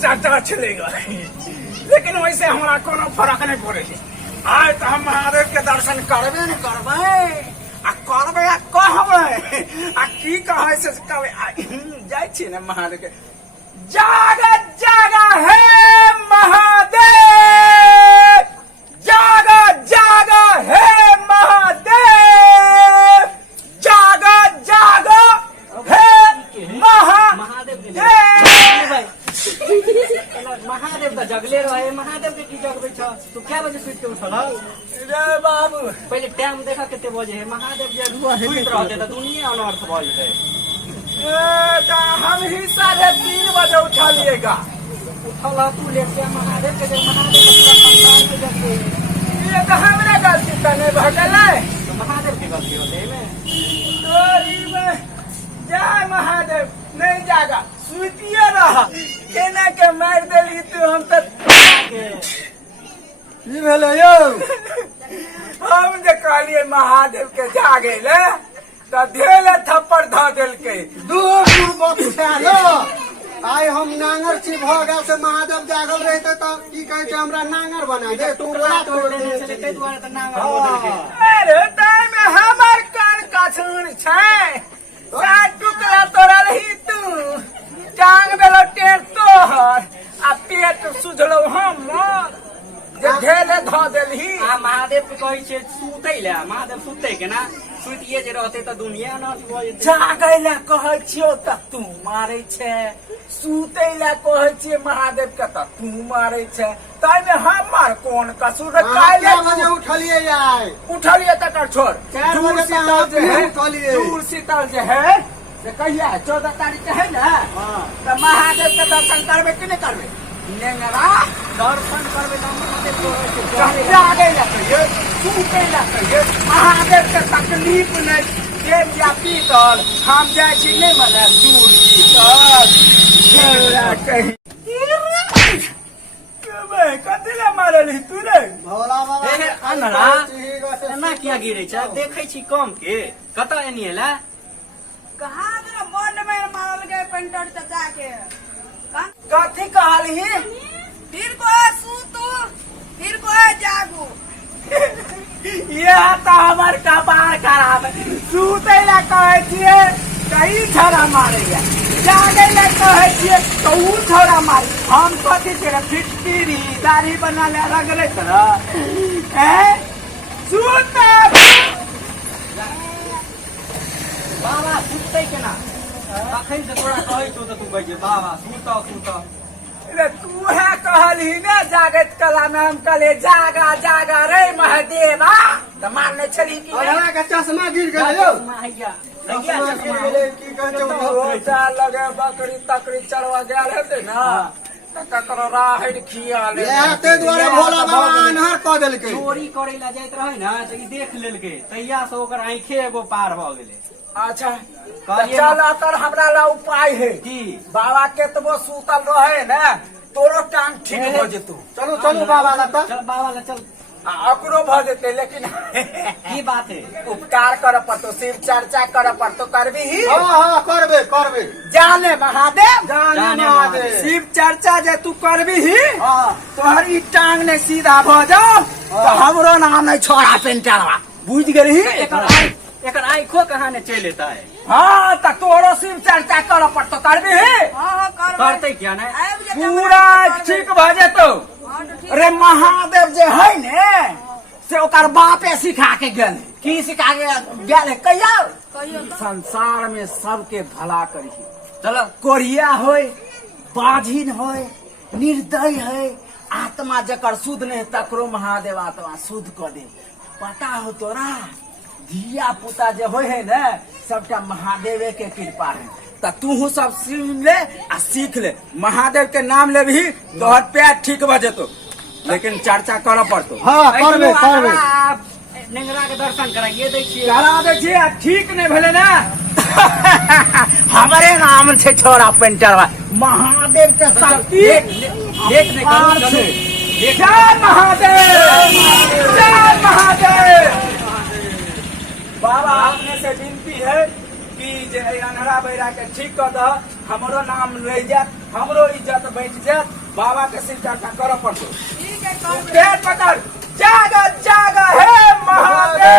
चर्चा चलेगा, लेकिन वैसे हमारा कोनो फर्क नहीं पड़े। आज तो हम महादेव के दर्शन करबे न करबे, आ करबे आ कहबे आ की कहे से कहबे जाय छी न महादेव के जागा जागा है महादेव, जागा जागा है महादेव, जागा जागा है महादेव। महादेव का जगले रहे, महादेव के की जगबे छ? तू क्या बजे सुत के उठल? रे बाबू पहले टाइम देखा कितने बजे है। महादेव जे सुत रहते त दुनिया अनर्थ भ जेते। हम ही 3:30 बजे उठा लिएगा। उठल तू लेट के महादेव के महादेव का खानदान के जगले। ये तो हमरा गलती त नहीं भगले, तो महादेव की गलती होते में। तोरी में जय महादेव नहीं जागा, सुतिए रहा केना के मार देली तू। हम तो की भेलै यौ? हम जे कहलिए महादेव के जागे ले तो ढेले थप्पड़ ध देलके। दू बुढ़बो आइ हम नांगर छी भगा से महादेव जागल रहते तो की कहे छै हमरा नांगर बना दे। तू बोला तोड़ देने से ते द्वारा त नांगर बोल के। अरे ताई में हमर कान कछुन छै, सात टुकड़ा तोड़ा रही तू, टांग देलो टेर तोहर आ पेट सुझलो हमर जे ढेले ध देलही। आ महादेव के कहै छै सुतै ले, महादेव सुतै के ना, सुतिए जे रहते त दुनिया अनर्थ भ जेते। जागै ले कहै छियो त तू मारै छै, सुतै ले कहै छियै महादेव के त तू मारै छै। ताई में हमर कोन कसूर? काल्हि बजे उठलिए आइ? उठलिए तकर छोड़। 4 बजे से शीतल जे है, उठलिए। दूर शीतल जे है से कहिया 14 तारीख के है ना, तो महादेव के दर्शन करबे कि नहीं करबे? नेंगरा दर्शन करबे त महादेव को जागे ला कहिए, सुते ला कहिए, महादेव के तकलीफ नहीं देव या पीतल। हम जाय छी नहीं मने दूर शीतल खेला कहीं कथी ले मारली तू रे? भोला बाबा हे अनरा एना किया गिरै छ? देखै छी कम के कत एनिएला? कहाँ तेरा बॉन्ड में मारल गए पेंटर चाचा के। कथी कहली? फिर को है सूतू, फिर को है जागू। ये तो हमार कपार खराब है। सूते ला कहे छिए कहीं छोरा मारेगा, जागे ला कहे छिए तो ऊ छोरा मारे। हम कथी तेरा फिटकिरी दाढ़ी बना ले रगड़े तरह हैं? सूता बाबा सुतै के ना? अखन से तोरा कहै छौ त तू कहै छै बाबा सुत सुत। रे तू है कहली ना जागत कला में, हम कहले जागा जागा रे महादेवा तो मारने चली की अढ़ा का चश्मा गिर गेल यौ। माहिया चश्मा गिर गेलै की कहे छै रोजा लगे बकरी तकरी चढ़वा गया रहते ना तो ककरो राहड़ खिया ले। यह ते द्वारे भोला बाबा अनहर क देलकै। चोरी करे ला जाइत रहै ना त ई देख लेलकै, तहिया से ओकर आंखे एगो पार भ गेलै। अच्छा कहलिए चल अतर हमरा ला उपाय है की बाबा के तो वो सूतल रहे ना, तोरो टांग ठीक हो जेतू। चलू चलू बाबा लग त। चल बाबा ला चल। अकरो भ जेते, लेकिन की बात है? उपकार कर पड़तो, शिव चर्चा कर पड़तो, करबी ही। हां करबे करबे। जाने महादेव जाने महादेव। शिव चर्चा जे तू करबी ही हां तोहर ई टांग ने सीधा भ जाओ तो हमरो नाम नहीं छोड़ा पेंटरवा, बुझ गेली? एकर आंखों कहाँ ने चल लेता है? हाँ तो तोरो शिव चर्चा कर पड़तो, करबी ही हाँ कर करते क्या ना? पूरा ठीक भ जेतो। अरे महादेव जे है ने से ओकर बापे सिखा के गेल। की सिखा के गेल है? कहिया संसार में सबके भला करी। चलो कोरिया होय, बाझिन होय, निर्दय है, आत्मा जकर शुद्ध नहीं तकरो महादेव आत्मा शुद्ध कर दे। पता हो तोरा धिया पुता जो होय है ना सबटा महादेव के कृपा है। तो तू सब सुन ले आ सीख ले, महादेव के नाम ले भी तोहर पैर ठीक भ जेतो, लेकिन चर्चा कर पड़तो। हां करबे करबे। नेंगरा के दर्शन कराइए दै छियै, करा दे छियै। ठीक नहीं भेले ना हमारे नाम से छोरा पेंटर महादेव के शक्ति देख नहीं करू। जय महादेव, जय महादेव। बाबा आपने से विनती है कि जे अनहरा बहरा के ठीक कर दह, हमरो नाम रह जात, हमरो इज्जत बैठ जात, बाबा के शिव चर्चा करऽ पड़तो। ठीक है कहू पेट पकड़, जागा जागा हे महादेव।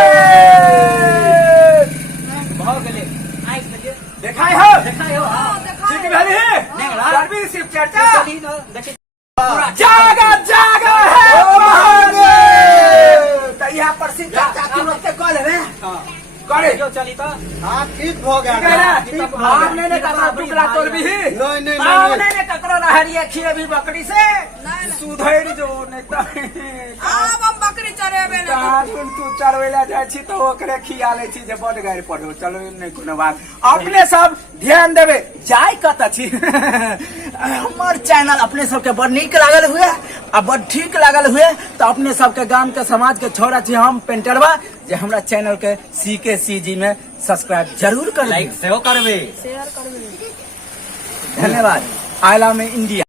भऽ गेलै आइ गेलियै देखाई हो देखाइ हो हाँ, देखाइ ठीक हो। भेली नेंगरा। करबी शिव चर्चा। चली न देखी जागा जागा हे महादेव। त यहाँ पर शिव चर्चा तू लोग के कह लेबे करे जो चली तो हाँ ठीक भ गया हमने ने ककरो टुकड़ा तोड़बी नहीं हमने ने ककरो रहरिया खिएबी बकरी से नहीं। सुधैर जो नहीं तो आब हम बकरी चढ़ेबे ने कहाँ तू चरवैला जाइ छी तो ओकरे खिया लै छी जे बड गाड़ी पड़ो। चलो नहीं कोनो बात, अपने सब ध्यान देबे। जाय कत छी हमर चैनल अपने सबके बड़ नीक लागल हुए आ बड़ ठीक लागल हुए तो अपने सबके गांव के समाज के छोरा छी हम पेंटरवा जे हमरा चैनल के CKCG में सब्सक्राइब जरूर कर लाइक सेहो करबे। शेयर करबे। धन्यवाद। I love India.